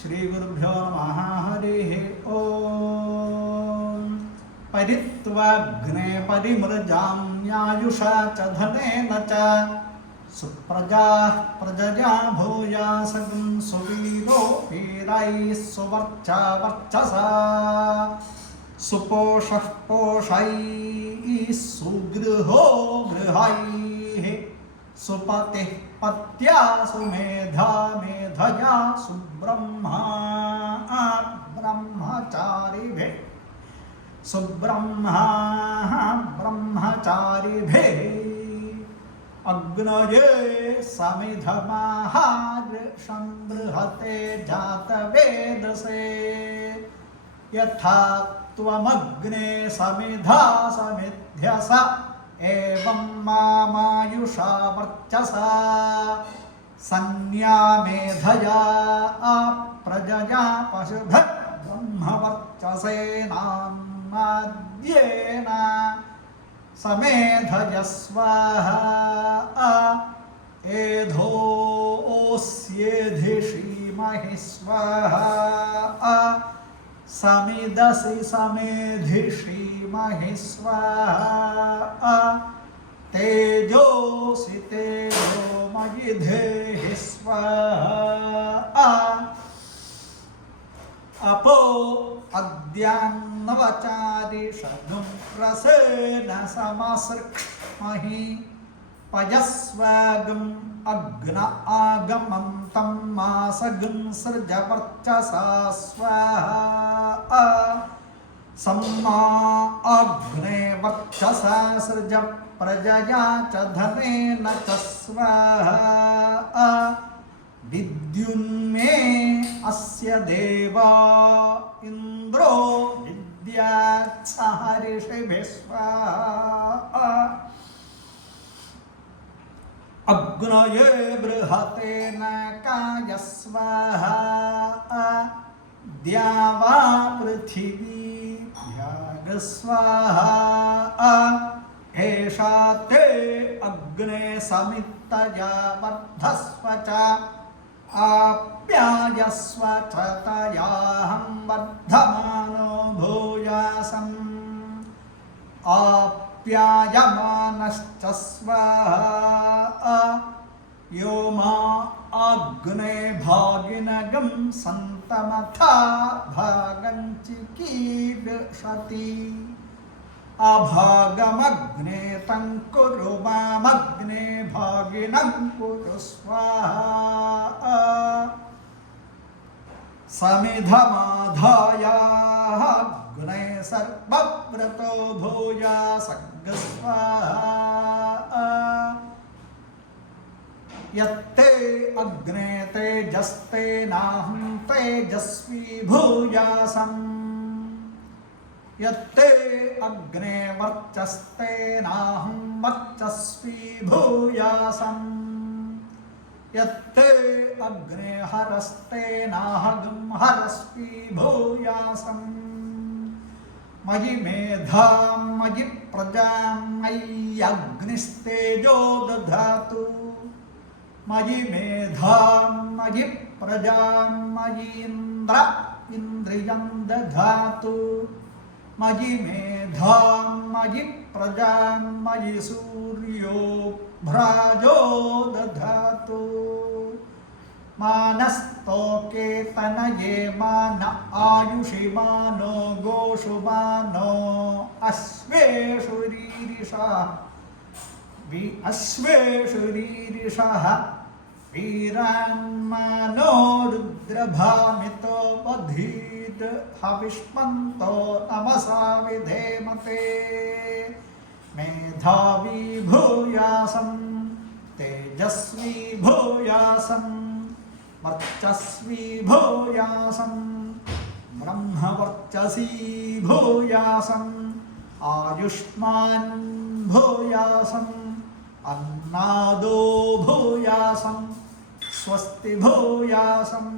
श्रीगुरुभ्यो नमः। हरिः ॐ। परित्वाग्ने परिमृजाम्यायुषा च धनेन च सुप्रजाः प्रजया भूयासगं सुवीरो वीरैः सुवर्चा वर्चसा सुपोषः पोषैः सुगृहो गृहैः सुपतिः पत्या सुमेधा मेधया सुब्रह्मा ब्रह्मचारिभिः सुब्रह्मा ब्रह्मचारिभिः अग्नये समिधमाहार्षं बृहते जातवेदसे यथा त्वमग्ने समिधा समिध्यस एवं मामायुषा वर्चसा सन्या मेधया प्रजया पशुभः ब्रह्मवर्चसेनाद्येन समेधयस्वाहा एधोऽस्येधिषीमहि स्वाहा समिदसि समेधिषीमहि स्वाहा तेजोऽसि तेजोमयि धेहि स्वाहा अपो अद्यान्नवचारिषधुं रसेन समसृक्ष्महि पयस्वागम् अग्न आगमन्तं मासगं सृज वर्चसा स्वाहा सम्मा अग्ने वर्चसा सृज प्रजया च धनेन च स्वाहा विद्युन्मे अस्य देवा इन्द्रो विद्यात् सहर्षिभिः स्वाहा अग्नये बृहते नकाय स्वाहा द्यावा पृथिवीभ्याग स्वाहा एषा ते अग्ने समित्तया वर्धस्व च आप्यायस्व च तयाहं वर्धमानो भूयासम् आप्यायमानश्च स्वाहा यो मा अग्ने भागिनगं सन्तमथा भागं चिकीर्षति अभागमग्ने तं कुरु मामग्ने भागिनं कुरु स्वाहा समिधमाधाय अग्ने सर्वव्रतो भूयासग् स्वाहा यत्ते अग्ने तेजस्तेनाहं तेजस्वी भूयासम् यत्ते अग्ने वर्चस्तेनाहं वर्चस्वी भूयासम् यत्ते अग्ने हरस्तेनाहं हरस्वी भूयासम् मयि मेधां मयि प्रजां मयि अग्निस्तेजो दधातु मयि मेधां मयि प्रजां मयि इन्द्रियं दधातु मयि मेधां मयि प्रजां मयि सूर्यो भ्राजो दधातु मानस्तोके तनये मान आयुषि मानो गोषु मानो अश्वेषु रीरिषः अश्वेषु रीरिषः वीरान्मानो रुद्रभामितो वधीत् हविष्मन्तो नमसा विधेमते मेधावी भूयासं तेजस्वी भूयासं वर्चस्वी भूयासं ब्रह्मवर्चसी भूयासम् आयुष्मान् भूयासम् अन्नादो भूयासम् स्वस्ति भूयासम्